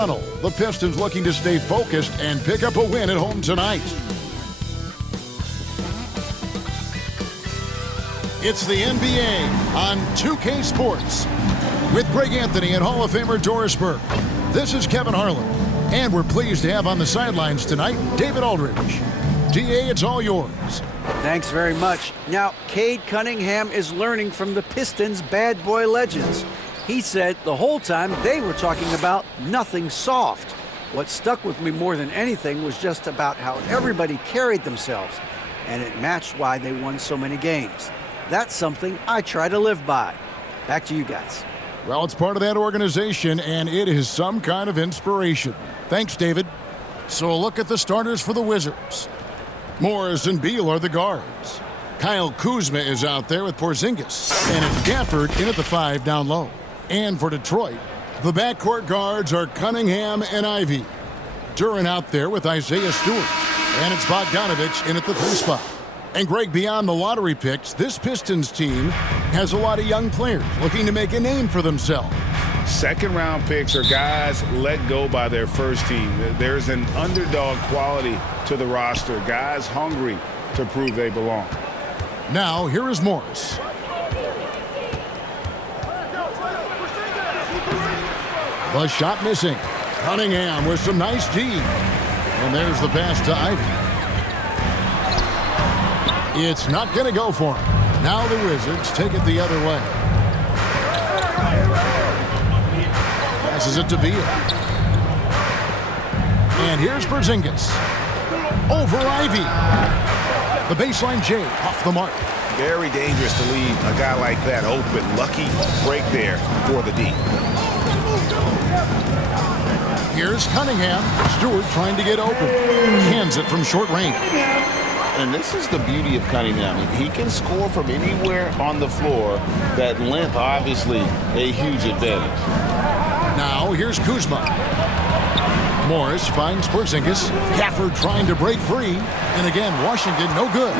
The Pistons looking to stay focused and pick up a win at home tonight. It's the NBA on 2K Sports with Greg Anthony and Hall of Famer Doris Burke. This is Kevin Harlan, and we're pleased to have on the sidelines tonight David Aldridge. DA, it's all yours. Thanks very much. Now, Cade Cunningham is learning from the Pistons' bad boy legends. He said the whole time they were talking about nothing soft. What stuck with me more than anything was just about how everybody carried themselves, and it matched why they won so many games. That's something I try to live by. Back to you guys. Well, it's part of that organization, and it is some kind of inspiration. Thanks, David. So a look at the starters for the Wizards. Morris and Beal are the guards. Kyle Kuzma is out there with Porzingis, and it's Gafford in at the 5 down low. And for Detroit, the backcourt guards are Cunningham and Ivy. Duran out there with Isaiah Stewart. And it's Bogdanovich in at the 3 spot. And Greg, beyond the lottery picks, this Pistons team has a lot of young players looking to make a name for themselves. Second-round picks are guys let go by their first team. There's an underdog quality to the roster. Guys hungry to prove they belong. Now, here is Morris. The shot missing. Cunningham with some nice D. And there's the pass to Ivy. It's not going to go for him. Now the Wizards take it the other way. Passes it to Beal. And here's Porzingis. Over Ivy. The baseline J off the mark. Very dangerous to leave a guy like that open. Lucky break there for the D. Here's Cunningham. Stewart trying to get open. Hands it from short range. And this is the beauty of Cunningham. He can score from anywhere on the floor. That length, obviously, a huge advantage. Now, here's Kuzma. Morris finds Porzingis. Gafford trying to break free. And again, Washington no good.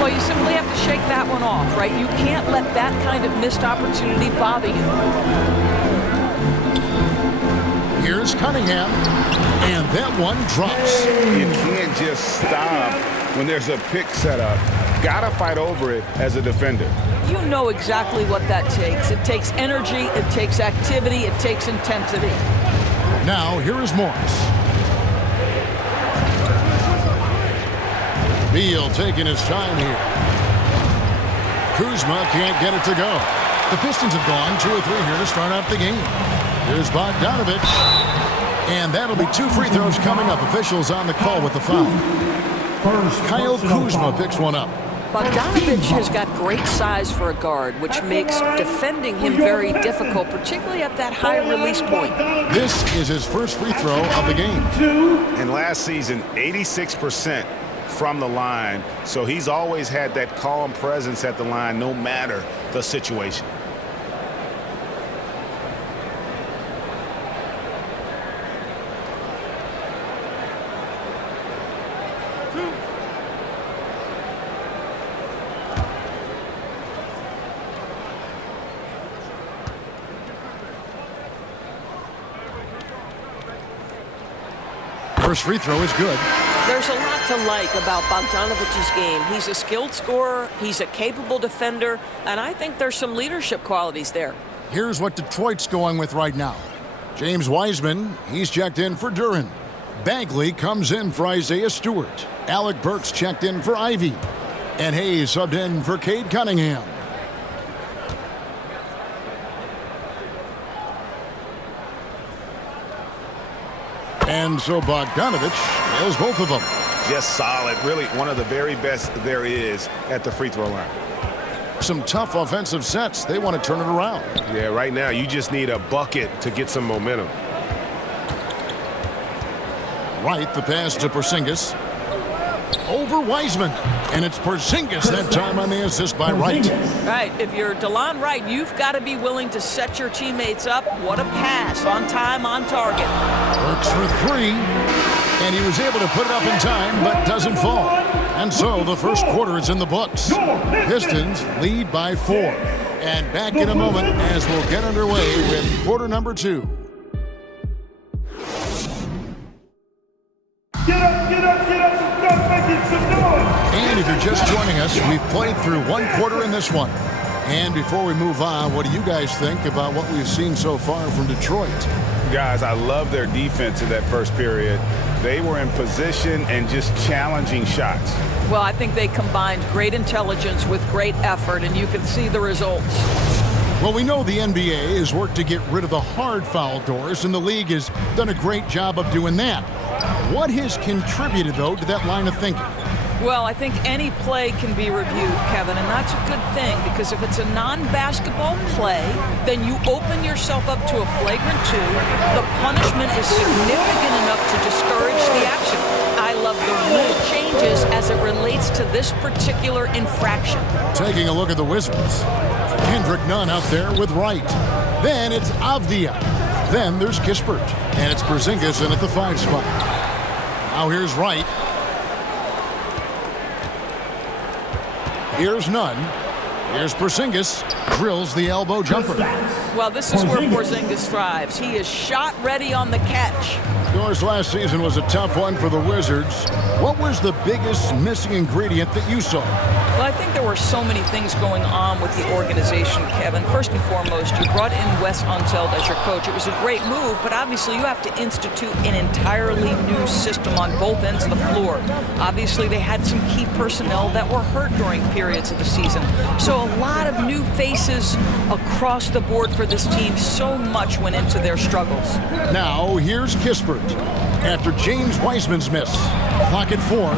Well, you simply have to shake that one off, right? You can't let that kind of missed opportunity bother you. Here's Cunningham. And that one drops. You can't just stop when there's a pick set up. Gotta fight over it as a defender. You know exactly what that takes. It takes energy, it takes activity, it takes intensity. Now, here is Morris. Beal taking his time here. Kuzma can't get it to go. The Pistons have gone 2 or 3 here to start out the game. Here's Bogdanovich. And that'll be 2 free throws coming up. Officials on the call with the foul. Kyle Kuzma picks one up. Bogdanovich has got great size for a guard, which makes defending him very difficult, particularly at that high release point. This is his first free throw of the game. And last season, 86% from the line. So he's always had that calm presence at the line, no matter the situation. First free throw is good. There's a lot to like about Bogdanovich's game. He's a skilled scorer, he's a capable defender, and I think there's some leadership qualities there. Here's what Detroit's going with right now. James Wiseman, he's checked in for Duran. Bagley comes in for Isaiah Stewart. Alec Burks checked in for Ivy. And Hayes subbed in for Cade Cunningham. And so Bogdanovich nails both of them. Just solid. Really one of the very best there is at the free throw line. Some tough offensive sets. They want to turn it around. Yeah, right now you just need a bucket to get some momentum. Right, the pass to Porzingis. Over Wiseman. And it's Porzingis that time on the assist by Wright. Right, if you're DeLon Wright, you've got to be willing to set your teammates up. What a pass, on time, on target. Works for 3. And he was able to put it up in time, but doesn't fall. And so the first quarter is in the books. Pistons lead by 4. And back in a moment as we'll get underway with quarter number 2. And if you're just joining us, we've played through one quarter in this one. And before we move on, what do you guys think about what we've seen so far from Detroit? Guys, I love their defense in that first period. They were in position and just challenging shots. Well, I think they combined great intelligence with great effort, and you can see the results. Well, we know the NBA has worked to get rid of the hard foul doors, and the league has done a great job of doing that. What has contributed, though, to that line of thinking? Well, I think any play can be reviewed, Kevin, and that's a good thing because if it's a non-basketball play, then you open yourself up to a flagrant 2. The punishment is significant enough to discourage the action. I love the rule changes as it relates to this particular infraction. Taking a look at the Wizards. Kendrick Nunn out there with Wright. Then it's Avdia. Then there's Kispert. And it's Porzingis in at the 5 spot. Now here's Wright. Here's Nunn. Here's Porzingis. Drills the elbow jumper. Well, this is where Porzingis thrives. He is shot ready on the catch. Yours last season was a tough one for the Wizards. What was the biggest missing ingredient that you saw? Well, I think there were so many things going on with the organization, Kevin. First and foremost, you brought in Wes Unseld as your coach. It was a great move, but obviously you have to institute an entirely new system on both ends of the floor. Obviously, they had some key personnel that were hurt during periods of the season. So a lot of new faces across the board for this team. So much went into their struggles. Now, here's Kispert. After James Wiseman's miss. Clock at 4.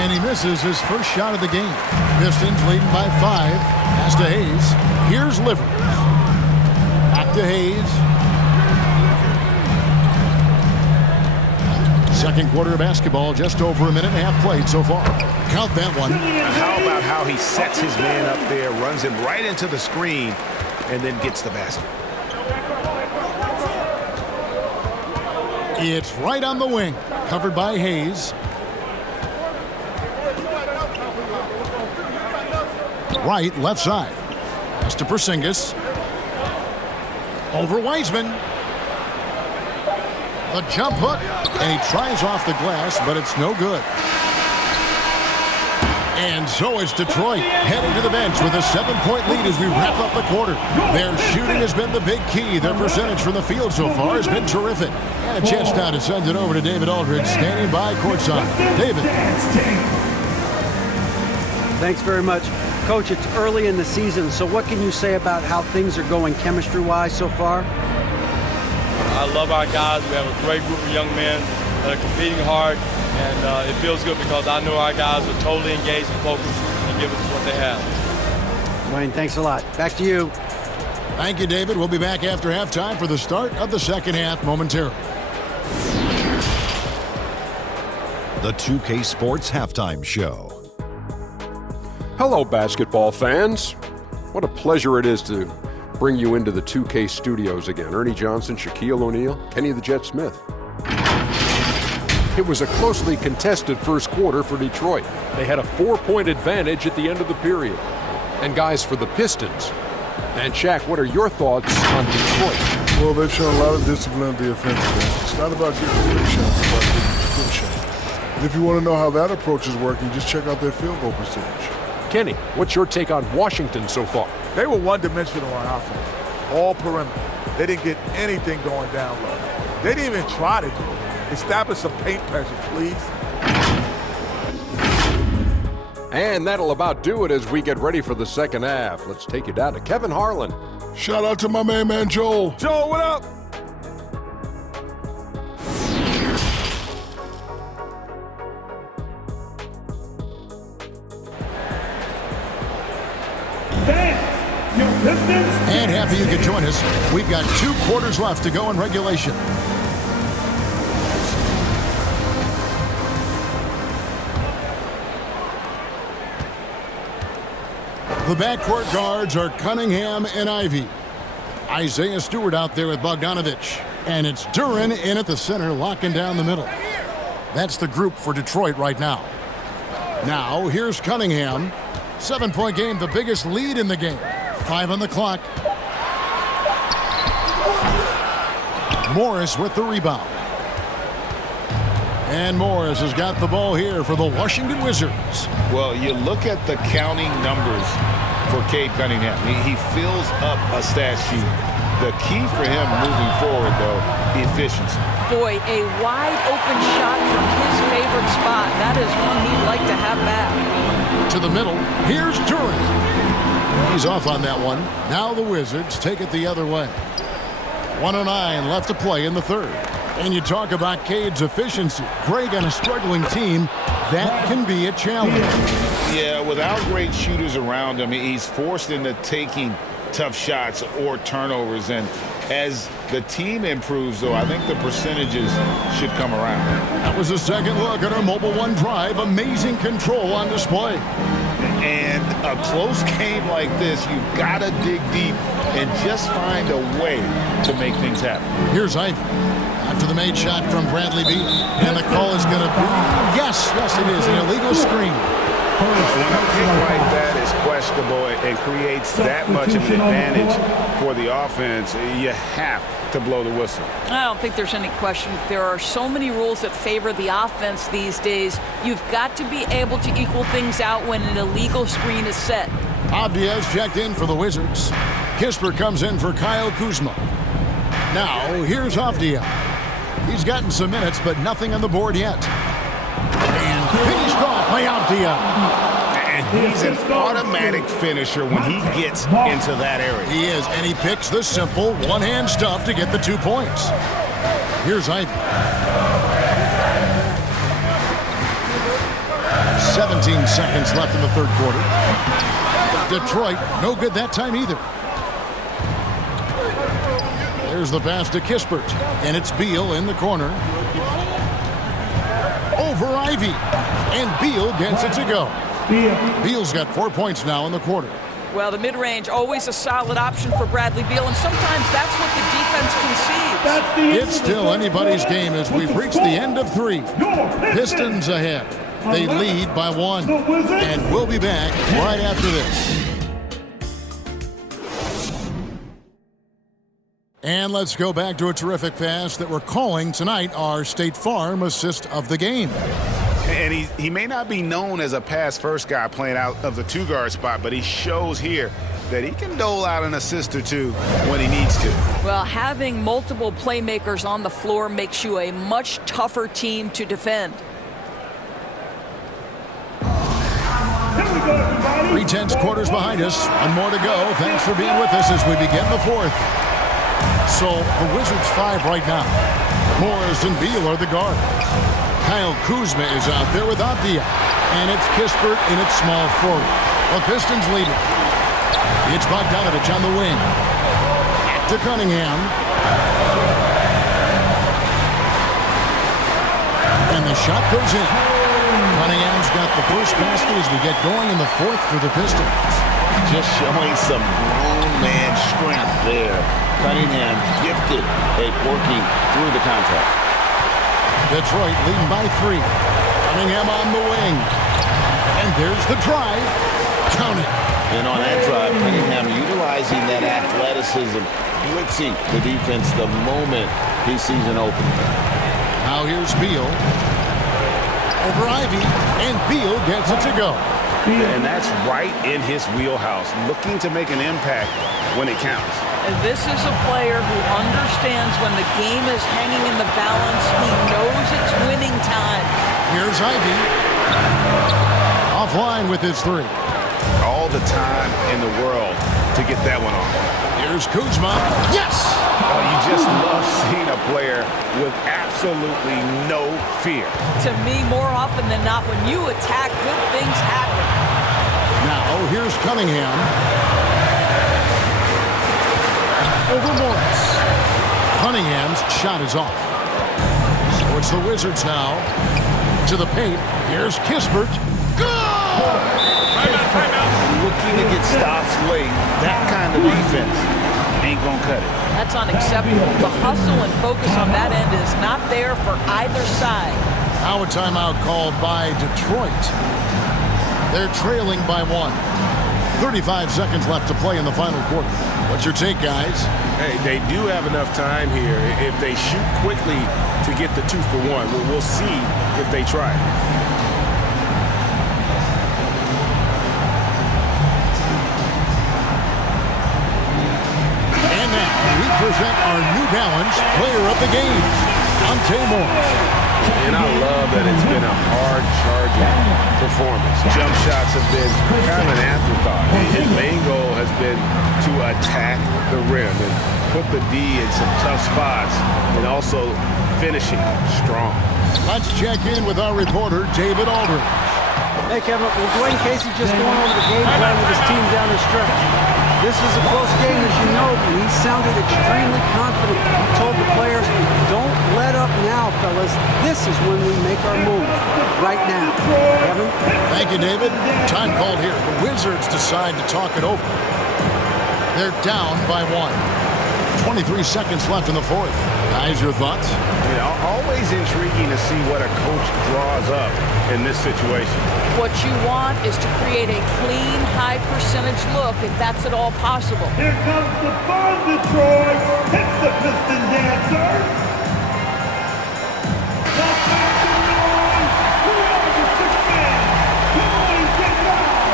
And he misses his first shot of the game. Pistons leading by 5. Pass to Hayes. Here's Livers. Back to Hayes. Second quarter of basketball, just over a minute and a half played so far. Count that one. How about how he sets his man up there, runs him right into the screen, and then gets the basket. It's right on the wing, covered by Hayes. Right, left side. Pass to Porzingis. Over Wiseman. The jump hook, and he tries off the glass, but it's no good. And so it's Detroit heading to the bench with a 7-point lead as we wrap up the quarter. Their shooting has been the big key. Their percentage from the field so far has been terrific. And a chance now to send it over to David Aldridge, standing by courtside. David. Thanks very much. Coach, it's early in the season, so what can you say about how things are going chemistry-wise so far? I love our guys. We have a great group of young men that are competing hard, and it feels good because I know our guys are totally engaged and focused and give us what they have. Wayne, thanks a lot. Back to you. Thank you, David. We'll be back after halftime for the start of the second half momentarily. The 2K Sports Halftime Show. Hello, basketball fans. What a pleasure it is to bring you into the 2K studios again. Ernie Johnson, Shaquille O'Neal, Kenny the Jet Smith. It was a closely contested first quarter for Detroit. They had a 4-point advantage at the end of the period. And guys, for the Pistons. And Shaq, what are your thoughts on Detroit? Well, they've shown a lot of discipline at the offensive end. It's not about getting good shots, it's about getting good shots. And if you want to know how that approach is working, just check out their field goal percentage. Kenny, what's your take on Washington so far? They were one-dimensional on offense, all perimeter. They didn't get anything going down low. They didn't even try to do it. Establish some paint pressure, please. And that'll about do it as we get ready for the second half. Let's take you down to Kevin Harlan. Shout out to my main man, Joel. Joel, what up? And happy you could join us. We've got 2 quarters left to go in regulation. The backcourt guards are Cunningham and Ivey. Isaiah Stewart out there with Bogdanovich. And it's Duren in at the center, locking down the middle. That's the group for Detroit right now. Now, here's Cunningham. 7-point game, the biggest lead in the game. 5 on the clock. Morris with the rebound. And Morris has got the ball here for the Washington Wizards. Well, you look at the counting numbers for Cade Cunningham. He fills up a stat sheet. The key for him moving forward, though, efficiency. Boy, a wide open shot from his favorite spot. That is one he'd like to have back. To the middle. Here's Durant. He's off on that one. Now the Wizards take it the other way. 1:09 left to play in the third. And you talk about Cade's efficiency. Greg, on a struggling team, that can be a challenge. Yeah, without great shooters around him, he's forced into taking tough shots or turnovers. And as the team improves, though, I think the percentages should come around. That was a second look at our Mobile One drive. Amazing control on display. And a close game like this, you've got to dig deep and just find a way to make things happen. Here's Ivy. After the made shot from Bradley Beal. And the call is going to be, yes, it is, an illegal screen. When a pick like that is questionable and creates that much of an advantage for the offense, you have to blow the whistle. I don't think there's any question. There are so many rules that favor the offense these days. You've got to be able to equal things out when an illegal screen is set. Avdia's checked in for the Wizards. Kisper comes in for Kyle Kuzma. Now, here's Avdia. He's gotten some minutes, but nothing on the board yet. And finished off by Avdia. And he's an automatic finisher when he gets into that area. He is, and he picks the simple one-hand stuff to get the 2 points. Here's Ivy. 17 seconds left in the third quarter. Detroit, no good that time either. There's the pass to Kispert, and it's Beal in the corner. Over Ivy, and Beal gets it to go. Beal's got 4 points now in the quarter. Well, the mid-range, always a solid option for Bradley Beal, and sometimes that's what the defense concedes. It's still anybody's game as we've reached the end of 3. Pistons ahead. They lead by 1. And we'll be back right after this. And let's go back to a terrific pass that we're calling tonight our State Farm assist of the game. And he may not be known as a pass-first guy playing out of the two-guard spot, but he shows here that he can dole out an assist or two when he needs to. Well, having multiple playmakers on the floor makes you a much tougher team to defend. 3/10 quarters behind us. One more to go. Thanks for being with us as we begin the fourth. So the Wizards 5 right now. Morris and Beal are the guards. Kyle Kuzma is out there with Avdia. And it's Kispert in its small forward. The Pistons lead it. It's Bogdanovich on the wing. Back to Cunningham. And the shot goes in. Cunningham's got the first basket as we get going in the fourth for the Pistons. Just showing some grown man strength there. Cunningham gifted at working through the contact. Detroit leading by 3. Cunningham on the wing. And there's the drive. Count it. And on that drive, Cunningham utilizing that athleticism, blitzing the defense the moment he sees an opening. Now here's Beal. Over Ivy. And Beal gets it to go. And that's right in his wheelhouse, looking to make an impact when it counts. And this is a player who understands when the game is hanging in the balance. He knows it's winning time. Here's Ivy. Offline with his 3. All the time in the world to get that one off. Here's Kuzma. Yes! Oh, you just love seeing a player with absolutely no fear. To me, more often than not, when you attack, good things happen. Now, here's Cunningham. Over Morris. Cunningham's shot is off. So it's the Wizards now. To the paint. Here's Kispert. Good! Looking to get stops late. That kind of defense ain't gonna cut it. That's unacceptable. The hustle and focus on that end is not there for either side. Now a timeout called by Detroit. They're trailing by 1. 35 seconds left to play in the final quarter. What's your take, guys? Hey, they do have enough time here. If they shoot quickly to get the 2 for 1, we'll see if they try. And now we present our New Balance Player of the Game, Dante Moore. And I love that it's been a hard-charging performance. Jump shots have been kind of an afterthought. His main goal has been to attack the rim and put the D in some tough spots and also finishing strong. Let's check in with our reporter, David Aldridge. Hey, Kevin, well, Dwayne Casey just going over the game plan with his team down the stretch. This is a close game, as you know, but he sounded extremely confident. He told the players, don't let up now, fellas. This is when we make our move. Right now. Kevin? Thank you, David. Time called here. The Wizards decide to talk it over. They're down by 1. 23 seconds left in the fourth. Guys, your thoughts? Yeah, always intriguing to see what a coach draws up in this situation. What you want is to create a clean, high-percentage look, if that's at all possible. Here comes the fun, Detroit. Hits the Piston Dancers. The passing line. Who are the 6 men? Kwai get down.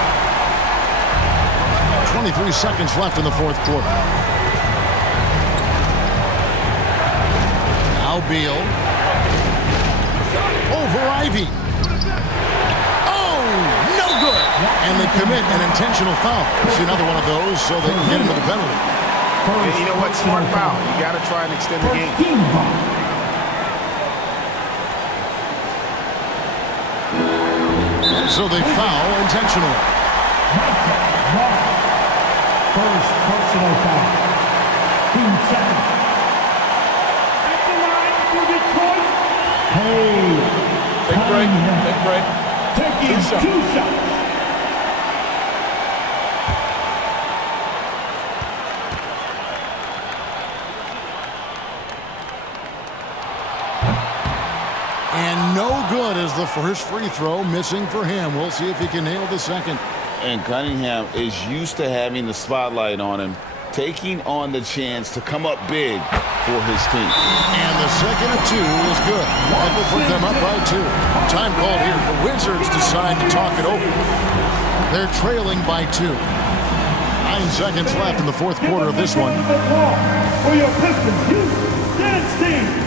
23 seconds left in the fourth quarter. Now Beal. Over Ivy. Good. And they commit an intentional foul. It's another one of those so they can get into the penalty. And you know what? Smart foul. You got to try and extend the game. So they foul intentionally. First personal foul. Team second. At the line for Detroit. Hey. Take a break. Take a break. Taking 2 shots. And no good as the first free throw, missing for him. We'll see if he can nail the second. And Cunningham is used to having the spotlight on him, taking on the chance to come up big for his team. And the second of 2 is good. That will put them up by 2. Time called here. The Wizards decide to talk it over. They're trailing by 2. 9 seconds left in the fourth quarter of this one. For your Pistons Youth Dance Team.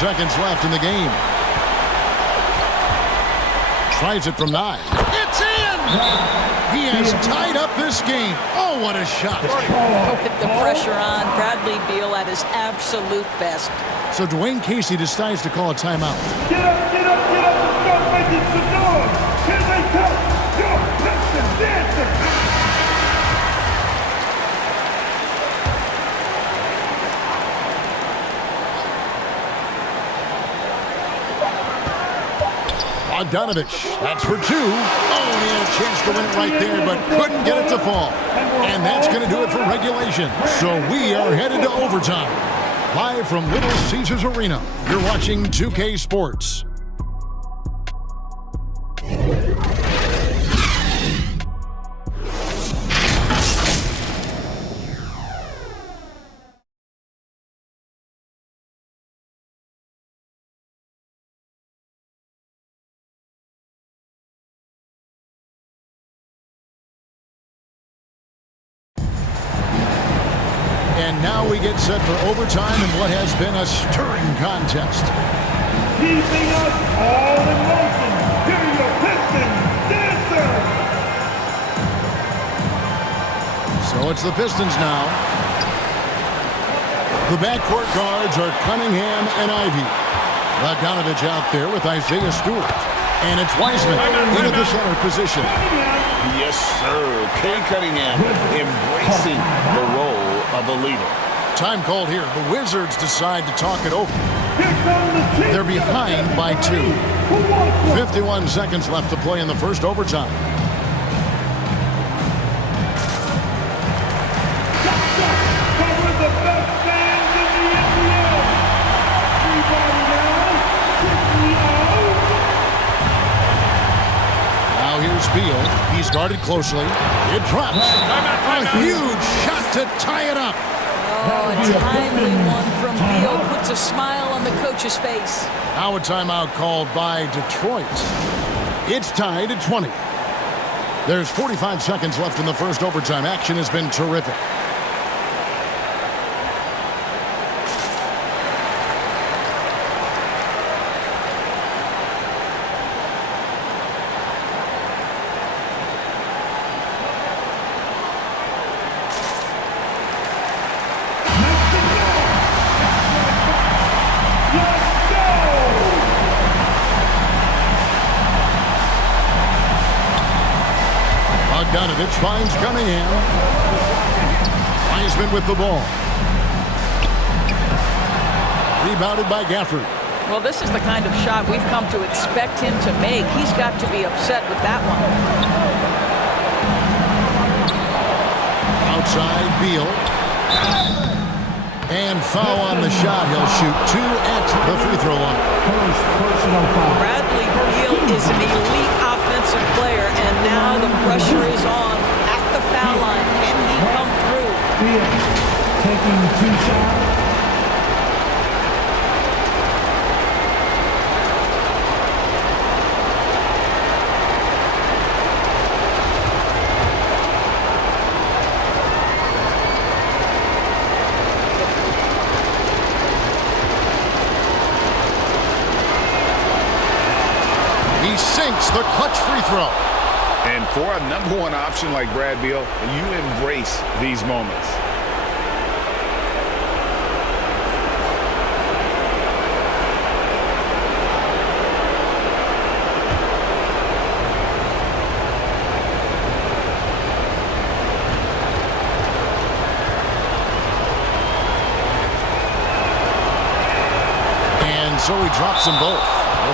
Seconds left in the game. Tries it from 9. It's in! He has tied up this game. Oh, what a shot. With the pressure on, Bradley Beal at his absolute best. So Dwayne Casey decides to call a timeout. Get up, get up, get up, and start making some noise. Here they come, your Pistons dancers. Bogdanovich, that's for 2. Oh, and he had a chance to win it right there, but couldn't get it to fall. And that's going to do it for regulation. So we are headed to overtime. Live from Little Caesars Arena, you're watching 2K Sports. And now we get set for overtime in what has been a stirring contest. Keeping us all in motion. Here are your Pistons dancers. So it's the Pistons now. The backcourt guards are Cunningham and Ivy. Bogdanovich out there with Isaiah Stewart. And it's Wiseman into the center position. Yes, sir. Cade Cunningham embracing the role of a leader. Time called here. The Wizards decide to talk it over. Here come the team. They're behind by 2. Who wants one? 51 seconds left to play in the first overtime. Cover the best fans in the NBA. Everybody now, kick me out. Now here's Beal. He's guarded closely. It drops. A huge shot to tie it up. Oh, a timely one from Beal puts a smile on the coach's face. Now a timeout called by Detroit. It's tied at 20. There's 45 seconds left in the first overtime. Action has been terrific. Bogdanovich finds Cunningham. Wiseman with the ball. Rebounded by Gafford. Well, this is the kind of shot we've come to expect him to make. He's got to be upset with that one. Outside, Beal. And foul on the shot. He'll shoot 2 at the free throw line. Bradley Beal is an elite offensive player, and now the pressure is on at the foul line. Can he come through? Beal taking 2 shots. Sinks the clutch free throw. And for a #1 option like Brad Beal, you embrace these moments. And so he drops them both.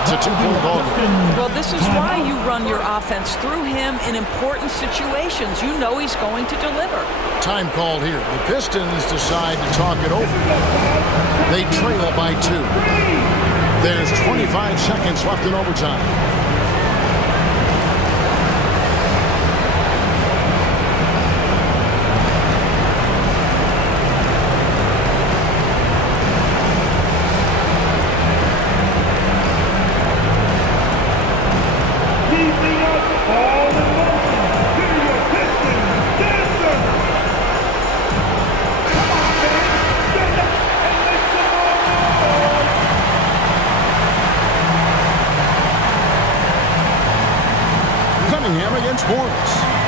It's a 2-point ball game. Well, this is why you run your offense through him in important situations. You know he's going to deliver. Time called here. The Pistons decide to talk it over. They trail by 2. There's 25 seconds left in overtime.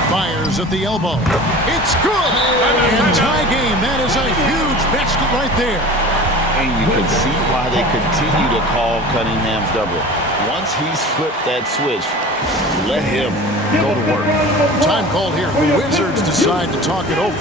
Fires at the elbow. It's good! And tie game. That is a huge basket right there. And you can see why they continue to call Cunningham's double. Once he's flipped that switch, let him go to work. Time called here. The Wizards decide to talk it over.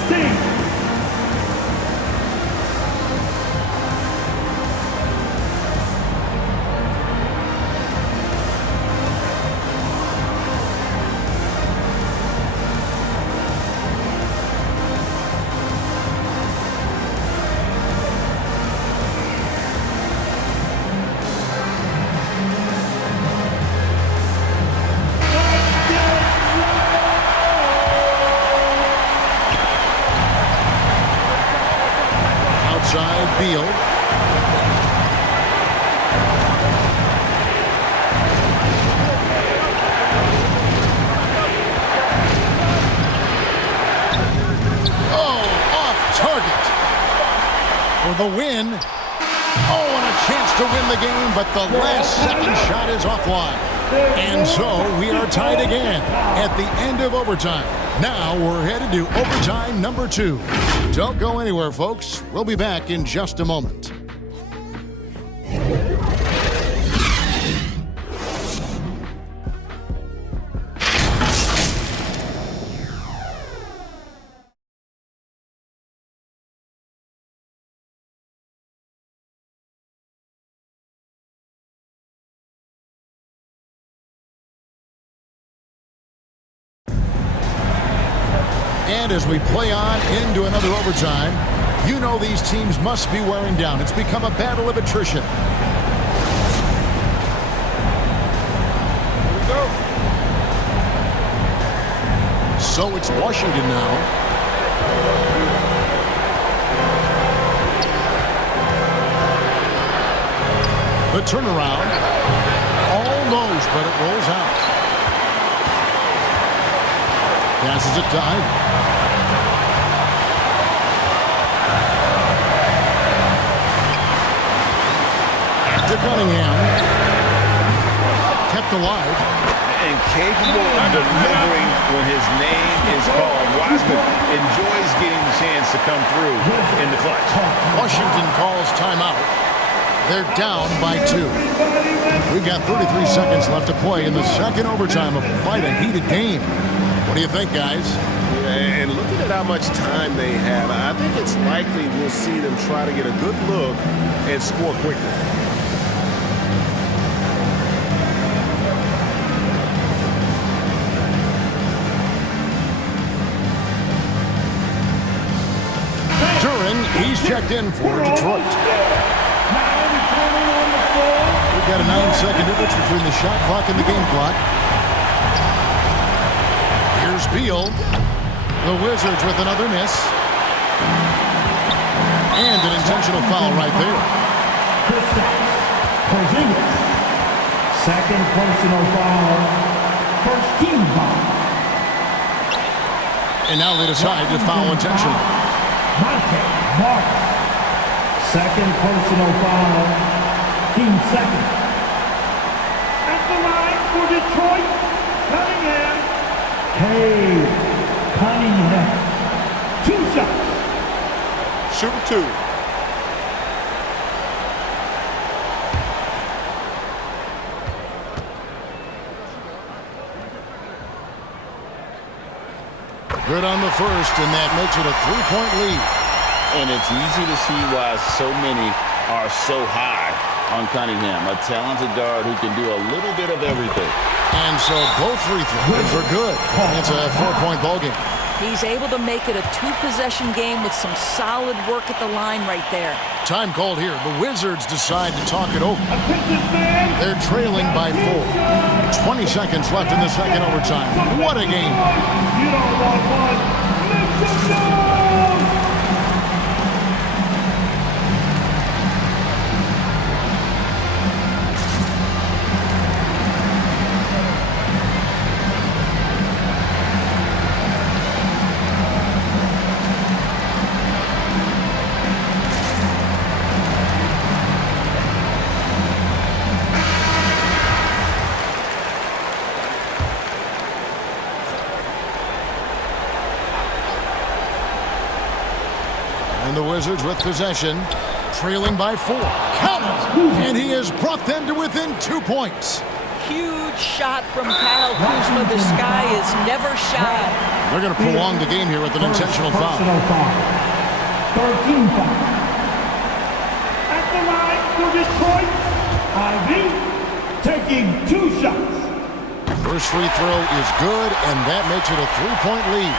Beal. Oh, off target. for the win. Oh, and a chance to win the game, but the last second shot is offline. And so we are tied again at the end of overtime. Now we're headed to overtime number 2. Don't go anywhere, folks. We'll be back in just a moment. And as we play on into another overtime, you know these teams must be wearing down. It's become a battle of attrition. Here we go. So it's Washington now. The turnaround. Almost, but it rolls out. Passes it to Ivy. To Cunningham. Kept alive. And capable of delivering when his name is called. Wiseman enjoys getting the chance to come through in the clutch. Washington calls timeout. They're down by 2. We've got 33 seconds left to play in the second overtime of quite a heated game. What do you think, guys? And looking at how much time they have, I think it's likely we'll see them try to get a good look and score quickly. He's checked in for Detroit. We've got a 9-second difference between the shot clock and the game clock. Here's Beal. The Wizards with another miss. And an intentional foul right there. Second personal foul. First team foul. And now they decide to foul intentionally. Mark. Second personal foul. Team second. At the line for Detroit, Cunningham. Cunningham. 2 shots. Shooting 2. Good on the first, and that makes it a 3-point lead. And it's easy to see why so many are so high on Cunningham, a talented guard who can do a little bit of everything. And so both free throws are good. It's a 4-point ball game. He's able to make it a 2-possession game with some solid work at the line right there. Time called here. The Wizards decide to talk it over. They're trailing by 4. 20 seconds left in the second overtime. What a game. You don't want one. Make some noise! And the Wizards with possession, trailing by 4. Count it! And he has brought them to within 2 points. Huge shot from Kyle Kuzma. This guy is never shy. They're going to prolong the game here with an intentional foul. 13 foul. At the line for Detroit, Ivy taking 2 shots. First free throw is good, and that makes it a 3-point lead.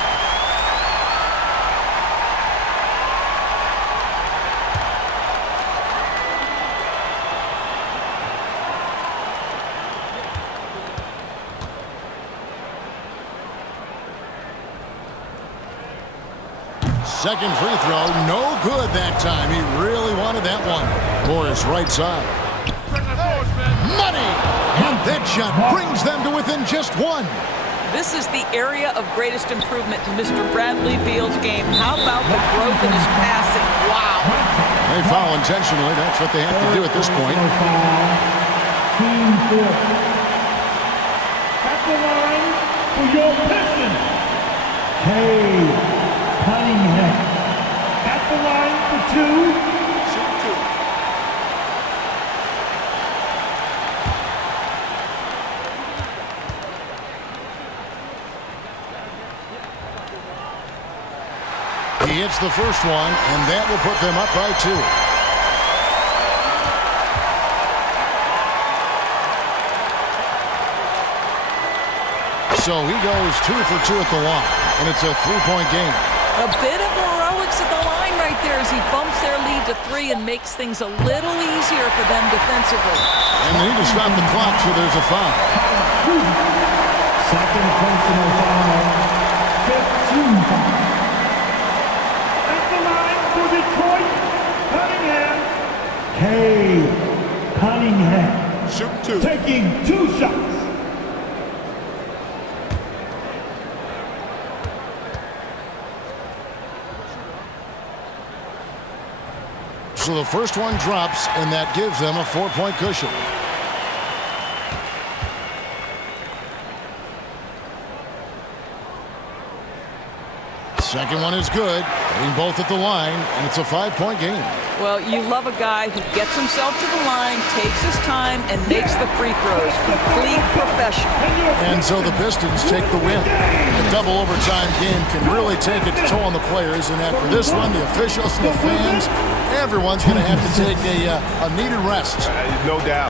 Second free throw, no good that time. He really wanted that one. Morris right side. Money! And that shot brings them to within just 1. This is the area of greatest improvement in Mr. Bradley Beal's game. How about the growth in his passing? Wow. They foul intentionally. That's what they have to do at this point. Team 4. At the line for your Pistons, Cade Cunningham. At the line for 2. He hits the first one, and that will put them up by 2. So he goes 2 for 2 at the line, and it's a 3-point game. A bit of heroics at the line right there as he bumps their lead to 3 and makes things a little easier for them defensively. And they need to stop the clock, so there's a foul. Second personal foul. 15 foul. At the line for Detroit, Cunningham. Cade Cunningham. Shoot 2. Taking 2 shots. So the first one drops, and that gives them a 4-point cushion. Second one is good, hitting both at the line, and it's a 5-point game. Well, you love a guy who gets himself to the line, takes his time, and makes the free throws. Complete professional. And so the Pistons take the win. A double overtime game can really take its toll on the players, and after this one, the officials and the fans, everyone's going to have to take a needed rest. No doubt.